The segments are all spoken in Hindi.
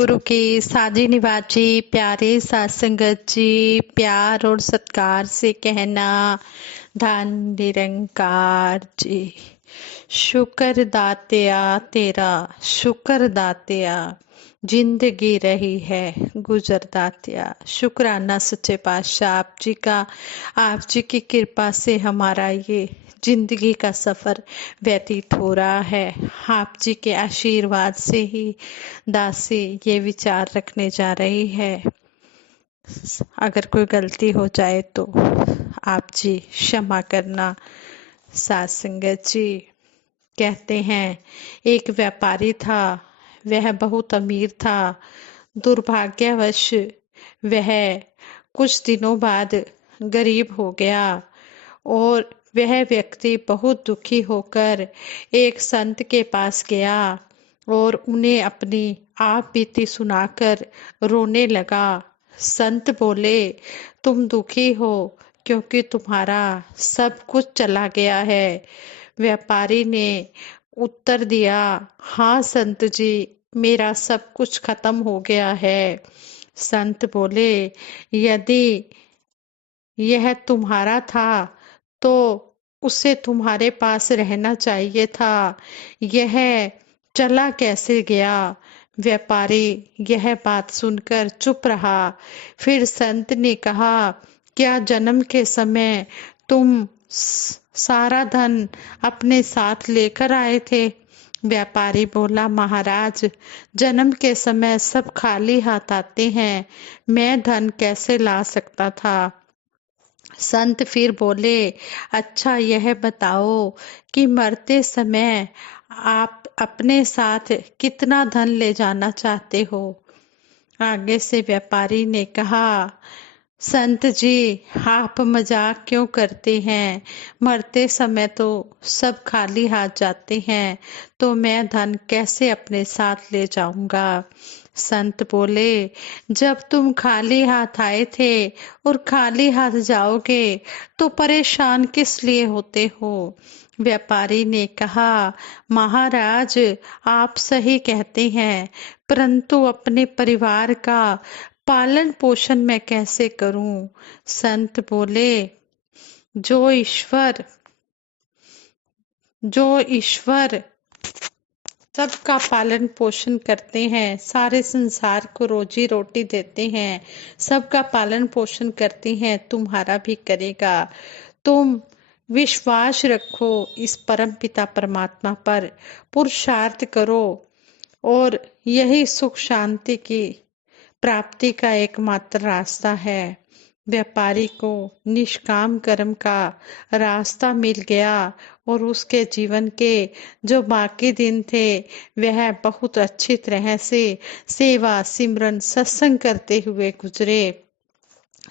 सतगुरु की साजी निवाजी प्यारे साथ संगत जी, प्यार और सत्कार से कहना धन निरंकार जी। शुक्र दातिया तेरा, शुक्र दातिया, जिंदगी रही है गुजर दातिया। शुक्राना सच्चे पातशाह आप जी का, आप जी की कृपा से हमारा ये जिंदगी का सफर व्यतीत हो रहा है। आप जी के आशीर्वाद से ही दासी ये विचार रखने जा रही है। अगर कोई गलती हो जाए तो आप जी क्षमा करना। साथ संगत जी कहते हैं एक व्यापारी था, वह बहुत अमीर था। दुर्भाग्यवश वह कुछ दिनों बाद गरीब हो गया और वह व्यक्ति बहुत दुखी होकर एक संत के पास गया और उन्हें अपनी आप बीती सुनाकर रोने लगा। संत बोले, तुम दुखी हो क्योंकि तुम्हारा सब कुछ चला गया है। व्यापारी ने उत्तर दिया, हाँ संत जी, मेरा सब कुछ खत्म हो गया है। संत बोले, यदि यह तुम्हारा था तो उसे तुम्हारे पास रहना चाहिए था, यह चला कैसे गया। व्यापारी यह बात सुनकर चुप रहा। फिर संत ने कहा, क्या जन्म के समय तुम सारा धन अपने साथ लेकर आए थे। व्यापारी बोला, महाराज, जन्म के समय सब खाली हाथ आते हैं, मैं धन कैसे ला सकता था। संत फिर बोले, अच्छा यह बताओ कि मरते समय आप अपने साथ कितना धन ले जाना चाहते हो। आगे से व्यापारी ने कहा, संत जी, आप मजाक क्यों करते हैं, मरते समय तो सब खाली हाथ जाते हैं, तो मैं धन कैसे अपने साथ ले जाऊंगा। संत बोले, जब तुम खाली हाथ आए थे और खाली हाथ जाओगे तो परेशान किस लिए होते हो। व्यापारी ने कहा, महाराज आप सही कहते हैं, परंतु अपने परिवार का पालन पोषण मैं कैसे करूं। संत बोले, जो ईश्वर सबका पालन पोषण करते हैं, सारे संसार को रोजी रोटी देते हैं, सबका पालन पोषण करते हैं, तुम्हारा भी करेगा। तुम विश्वास रखो इस परम पिता परमात्मा पर, पुरुषार्थ करो और यही सुख शांति की प्राप्ति का एकमात्र रास्ता है। व्यापारी को निष्काम कर्म का रास्ता मिल गया और उसके जीवन के जो बाकी दिन थे वह बहुत अच्छी तरह से सेवा सिमरन सत्संग करते हुए गुजरे।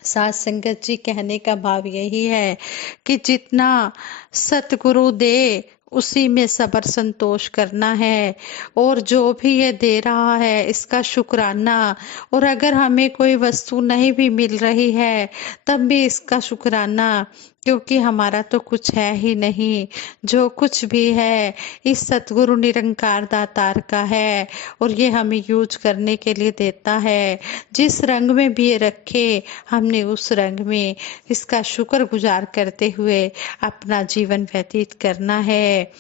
साथ संगत जी कहने का भाव यही है कि जितना सतगुरु दे उसी में सबर संतोष करना है और जो भी ये दे रहा है इसका शुक्राना। और अगर हमें कोई वस्तु नहीं भी मिल रही है तब भी इसका शुक्राना, क्योंकि हमारा तो कुछ है ही नहीं। जो कुछ भी है इस सतगुरु निरंकार दातार का है और ये हमें यूज करने के लिए देता है। जिस रंग में भी ये रखे हमने उस रंग में इसका शुक्र गुजार करते हुए अपना जीवन व्यतीत करना है।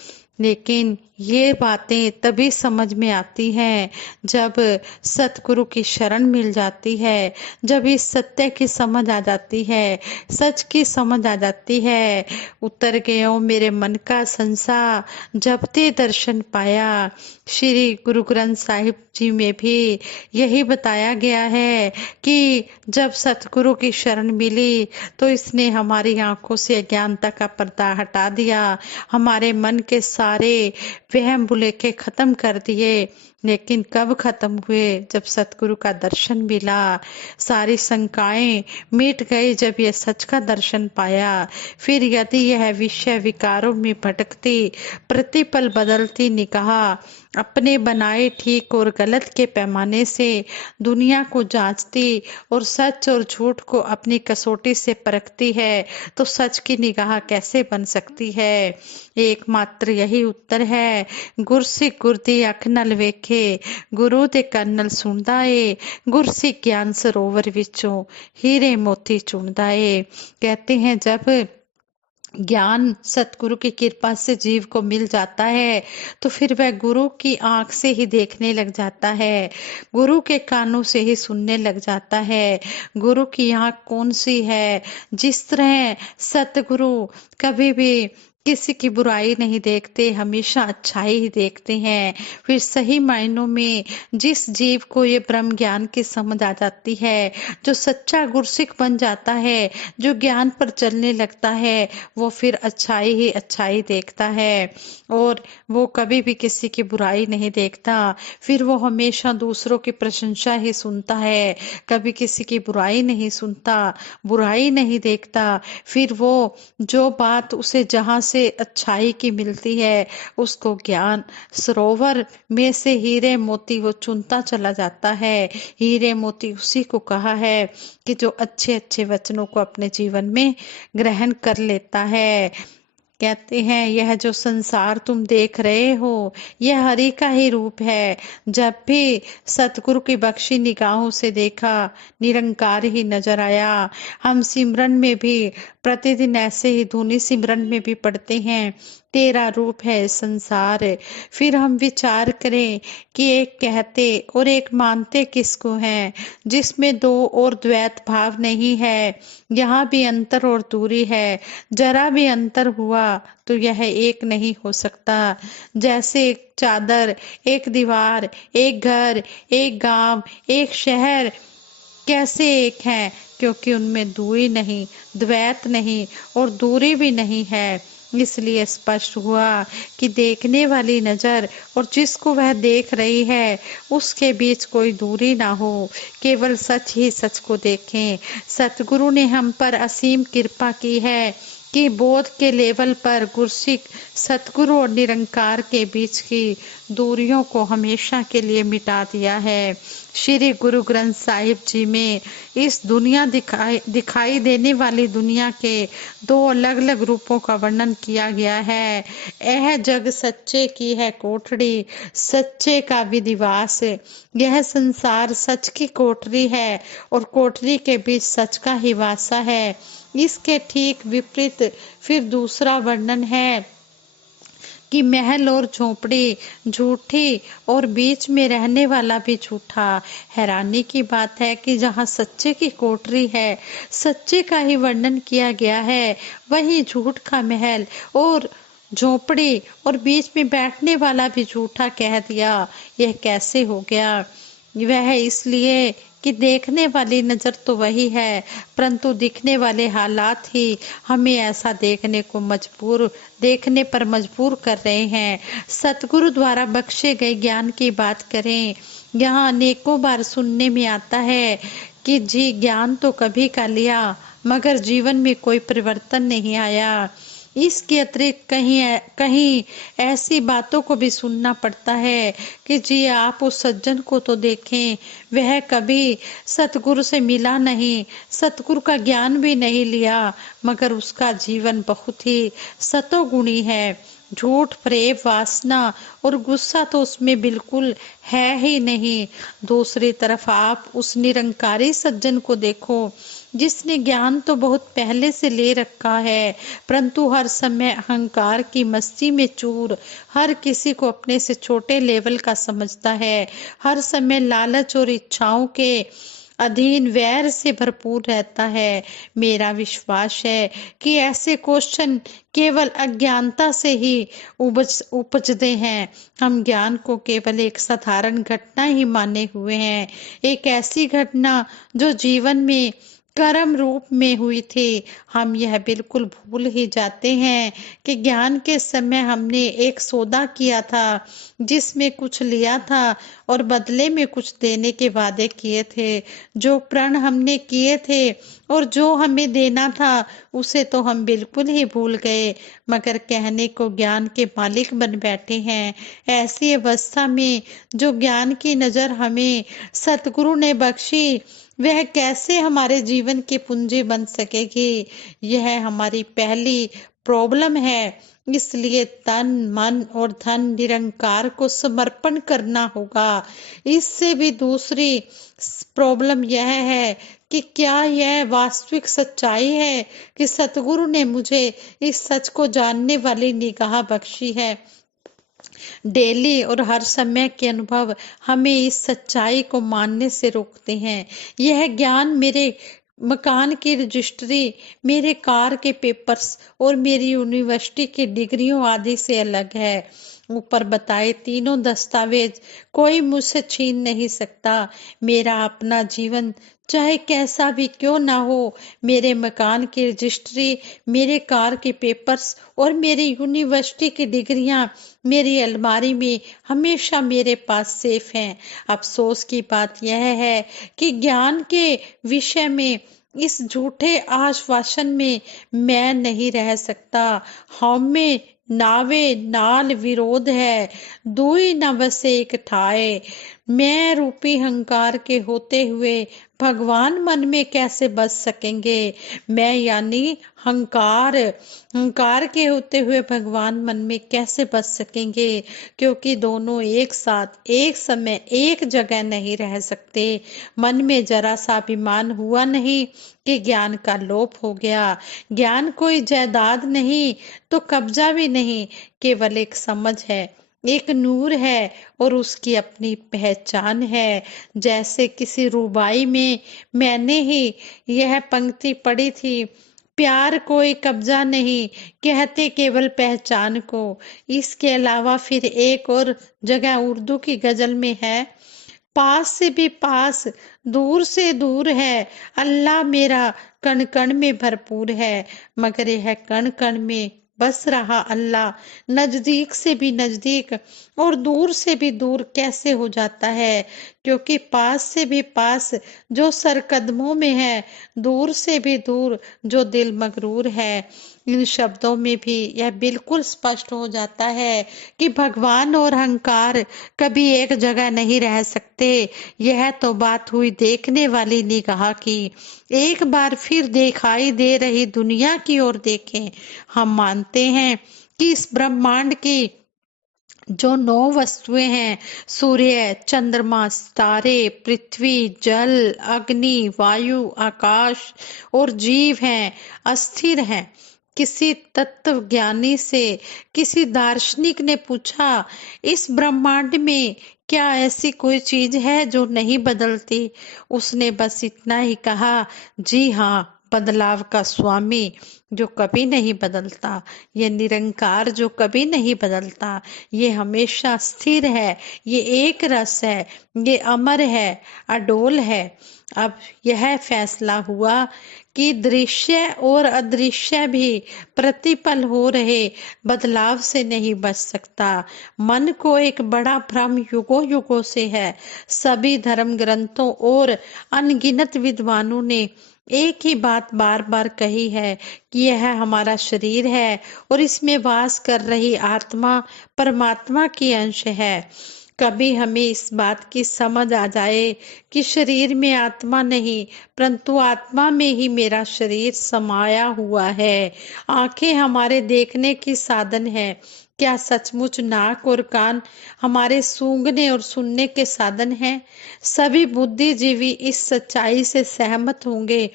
लेकिन ये बातें तभी समझ में आती हैं जब सतगुरु की शरण मिल जाती है, जब इस सत्य की समझ आ जाती है, सच की समझ आ जाती है। उतर गयो मेरे मन का संसा, जब ते दर्शन पाया। श्री गुरु ग्रंथ साहिब जी में भी यही बताया गया है कि जब सतगुरु की शरण मिली तो इसने हमारी आंखों से अज्ञानता का पर्दा हटा दिया, हमारे मन के सारे वहम भुलेखे खत्म कर दिए। लेकिन कब खत्म हुए, जब सतगुरु का दर्शन मिला। सारी शंकाएं मिट गई जब यह सच का दर्शन पाया। फिर यदि यह विषय विकारों में भटकती, प्रतिपल बदलती निगाह अपने बनाए ठीक और गलत के पैमाने से दुनिया को जांचती और सच और झूठ को अपनी कसौटी से परखती है तो सच की निगाह कैसे बन सकती है। एकमात्र यही उत्तर है, गुर सिख गुर दी अख नल वेखे लिखे, गुरु दे करनल सुनदा ए, गुरसिख ज्ञान सरोवर विचों हीरे मोती चुनदा ए। कहते हैं जब ज्ञान सतगुरु की कृपा से जीव को मिल जाता है तो फिर वह गुरु की आंख से ही देखने लग जाता है, गुरु के कानों से ही सुनने लग जाता है। गुरु की आंख कौन सी है? जिस तरह सतगुरु कभी भी किसी की बुराई नहीं देखते, हमेशा अच्छाई ही देखते हैं। फिर सही मायनों में जिस जीव को ये ब्रह्म ज्ञान की समझ आ जाती है, जो सच्चा गुरसिख बन जाता है, जो ज्ञान पर चलने लगता है, वो फिर अच्छाई ही अच्छाई देखता है और वो कभी भी किसी की बुराई नहीं देखता। फिर वो हमेशा दूसरों की प्रशंसा ही सुनता है, कभी किसी की बुराई नहीं सुनता, बुराई नहीं देखता। फिर वो जो बात उसे जहां से अच्छाई की मिलती है उसको ज्ञान सरोवर में से हीरे मोती वो चुनता चला जाता है। हीरे मोती उसी को कहा है कि जो अच्छे अच्छे वचनों को अपने जीवन में ग्रहण कर लेता है। कहते हैं यह जो संसार तुम देख रहे हो यह हरि का ही रूप है। जब भी सतगुरु की बख्शी निगाहों से देखा, निरंकार ही नजर आया। हम सिमरन में भी प्रतिदिन ऐसे ही धुनी सिमरन में भी पढ़ते हैं, तेरा रूप है संसार। फिर हम विचार करें कि एक कहते और एक मानते किसको है, जिसमें दो और द्वैत भाव नहीं है। यहाँ भी अंतर और दूरी है, जरा भी अंतर हुआ तो यह एक नहीं हो सकता। जैसे एक चादर, एक दीवार, एक घर, एक गांव, एक शहर कैसे एक हैं? क्योंकि उनमें दूरी नहीं, द्वैत नहीं और दूरी भी नहीं है। इसलिए स्पष्ट हुआ कि देखने वाली नजर और जिसको वह देख रही है उसके बीच कोई दूरी ना हो, केवल सच ही सच को देखें। सतगुरु ने हम पर असीम कृपा की है कि बोध के लेवल पर गुरसिख सतगुरु और निरंकार के बीच की दूरियों को हमेशा के लिए मिटा दिया है। श्री गुरु ग्रंथ साहिब जी में इस दुनिया दिखाई देने वाली दुनिया के दो अलग अलग रूपों का वर्णन किया गया है। यह जग सच्चे की है कोठड़ी, सच्चे का विधिवास। यह संसार सच की कोठरी है और कोठरी के बीच सच का ही वासा है। इसके ठीक विपरीत फिर दूसरा वर्णन है कि महल और झोपड़ी झूठी और बीच में रहने वाला भी झूठा। हैरानी की बात है कि जहाँ सच्चे की कोठरी है, सच्चे का ही वर्णन किया गया है, वहीं झूठ का महल और झोपड़ी और बीच में बैठने वाला भी झूठा कह दिया। यह कैसे हो गया? वह इसलिए कि देखने वाली नजर तो वही है, परंतु दिखने वाले हालात ही हमें ऐसा देखने पर मजबूर कर रहे हैं। सतगुरु द्वारा बख्शे गए ज्ञान की बात करें, यहाँ अनेकों बार सुनने में आता है कि जी ज्ञान तो कभी का लिया मगर जीवन में कोई परिवर्तन नहीं आया। इसके अतिरिक्त कहीं ऐसी बातों को भी सुनना पड़ता है कि जी आप उस सज्जन को तो देखें, वह कभी सतगुरु से मिला नहीं, सतगुरु का ज्ञान भी नहीं लिया, मगर उसका जीवन बहुत ही सतोगुणी है। झूठ, प्रेम, वासना और गुस्सा तो उसमें बिल्कुल है ही नहीं। दूसरी तरफ आप उस निरंकारी सज्जन को देखो जिसने ज्ञान तो बहुत पहले से ले रखा है, परंतु हर समय अहंकार की मस्ती में चूर, हर किसी को अपने से छोटे लेवल का समझता है, हर समय लालच और इच्छाओं के अधीन वैर से भरपूर रहता है। मेरा विश्वास है कि ऐसे क्वेश्चन केवल अज्ञानता से ही उपजते हैं। हम ज्ञान को केवल एक साधारण घटना ही माने हुए हैं, एक ऐसी घटना जो जीवन में कर्म रूप में हुई थी। हम यह बिल्कुल भूल ही जाते हैं कि ज्ञान के समय हमने एक सौदा किया था जिसमें कुछ लिया था और बदले में कुछ देने के वादे किए थे। जो प्रण हमने किए थे और जो हमें देना था उसे तो हम बिल्कुल ही भूल गए, मगर कहने को ज्ञान के मालिक बन बैठे हैं। ऐसी अवस्था में जो ज्ञान की नजर हमें सतगुरु ने बख्शी वह कैसे हमारे जीवन की पूंजी बन सकेगी? यह हमारी पहली प्रॉब्लम है। इसलिए तन मन और धन निरंकार को समर्पण करना होगा। इससे भी दूसरी प्रॉब्लम यह है कि क्या यह वास्तविक सच्चाई है कि सतगुरु ने मुझे इस सच को जानने वाली निगाह बख्शी है। डेली और हर समय के अनुभव हमें इस सच्चाई को मानने से रोकते हैं। यह ज्ञान मेरे मकान की रजिस्ट्री, मेरे कार के पेपर्स और मेरी यूनिवर्सिटी की डिग्रियों आदि से अलग है। ऊपर बताए तीनों दस्तावेज कोई मुझसे छीन नहीं सकता। मेरा अपना जीवन चाहे कैसा भी क्यों ना हो, मेरे मकान की रजिस्ट्री, मेरे कार के पेपर्स और मेरी यूनिवर्सिटी की डिग्रियां मेरी अलमारी में हमेशा मेरे पास सेफ हैं। अफसोस की बात यह है कि ज्ञान के विषय में इस झूठे आश्वासन में मैं नहीं रह सकता। हम में नावे नाल विरोध है, दुई न बसे एक ठाए। मैं रूपी हंकार के होते हुए भगवान मन में कैसे बस सकेंगे। मैं यानी हंकार, हंकार के होते हुए भगवान मन में कैसे बस सकेंगे, क्योंकि दोनों एक साथ एक समय एक जगह नहीं रह सकते। मन में जरा सा अभिमान हुआ नहीं कि ज्ञान का लोप हो गया। ज्ञान कोई जायदाद नहीं तो कब्जा भी नहीं, केवल एक समझ है, एक नूर है और उसकी अपनी पहचान है। जैसे किसी रुबाई में मैंने ही यह पंक्ति पढ़ी थी, प्यार कोई कब्जा नहीं, कहते केवल पहचान को। इसके अलावा फिर एक और जगह उर्दू की गजल में है, पास से भी पास, दूर से दूर है, अल्लाह मेरा कण कण में भरपूर है। मगर यह कण कण में बस रहा अल्लाह, नजदीक से भी नजदीक और दूर से भी दूर कैसे हो जाता है, क्योंकि पास से भी पास जो सर कदमों में है, दूर से भी दूर जो दिल मगरूर है। इन शब्दों में भी यह बिल्कुल स्पष्ट हो जाता है कि भगवान और अहंकार कभी एक जगह नहीं रह सकते। यह तो बात हुई देखने वाली निगाह की। एक बार फिर दिखाई दे रही दुनिया की ओर देखें। हम मानते हैं कि इस ब्रह्मांड की जो 9 वस्तुएं हैं, सूर्य, चंद्रमा, तारे, पृथ्वी, जल, अग्नि, वायु, आकाश और जीव हैं, अस्थिर हैं। किसी तत्व ज्ञानी से किसी दार्शनिक ने पूछा, इस ब्रह्मांड में क्या ऐसी कोई चीज है जो नहीं बदलती। उसने बस इतना ही कहा, जी हाँ, बदलाव का स्वामी जो कभी नहीं बदलता, ये निरंकार जो कभी नहीं बदलता, ये हमेशा स्थिर है, ये एक रस है, ये अमर है, अडोल है। अब यह फैसला हुआ कि दृश्य और अदृश्य भी प्रतिपल हो रहे बदलाव से नहीं बच सकता। मन को एक बड़ा भ्रम युगों युगों से है। सभी धर्म ग्रंथों और अनगिनत विद्वानों ने एक ही बात बार बार कही है कि यह हमारा शरीर है और इसमें वास कर रही आत्मा परमात्मा की अंश है। कभी हमें इस बात की समझ आ जाए कि शरीर में आत्मा नहीं परंतु आत्मा में ही मेरा शरीर समाया हुआ है। आंखें हमारे देखने की साधन है, क्या सचमुच नाक और कान हमारे सूंघने और सुनने के साधन हैं। सभी बुद्धिजीवी इस सच्चाई से सहमत होंगे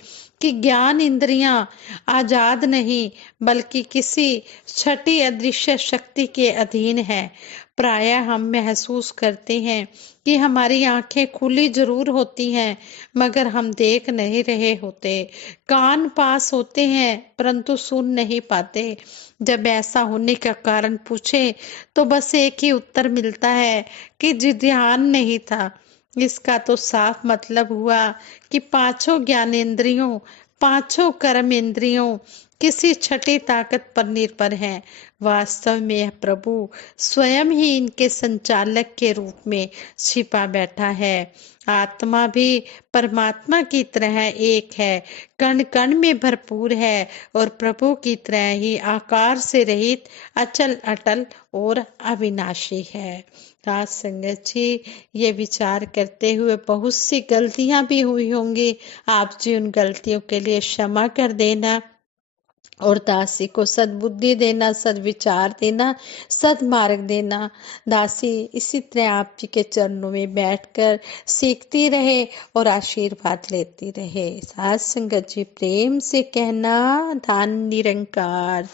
कि ज्ञान इंद्रियां आजाद नहीं बल्कि किसी छठी अदृश्य शक्ति के अधीन है। प्रायः हम महसूस करते हैं कि हमारी आंखें खुली जरूर होती हैं मगर हम देख नहीं रहे होते, कान पास होते हैं परंतु सुन नहीं पाते। जब ऐसा होने का कारण पूछे तो बस एक ही उत्तर मिलता है कि जी ध्यान नहीं था। इसका तो साफ मतलब हुआ कि पांचों ज्ञानेंद्रियों, पांचों कर्म इंद्रियों किसी छठी ताकत पर निर्भर हैं। वास्तव में यह प्रभु स्वयं ही इनके संचालक के रूप में छिपा बैठा है। आत्मा भी परमात्मा की तरह एक है, कण कण में भरपूर है और प्रभु की तरह ही आकार से रहित, अचल अटल और अविनाशी है। राज संगत जी, ये विचार करते हुए बहुत सी गलतियां भी हुई होंगी। आप जी उन गलतियों के लिए क्षमा कर देना। और दासी को सद्बुद्धि देना, सद्विचार देना, सद्मार्ग देना। दासी इसी तरह आप जी के चरणों में बैठकर सीखती रहे और आशीर्वाद लेती रहे। साथ संगत जी प्रेम से कहना, धन निरंकार।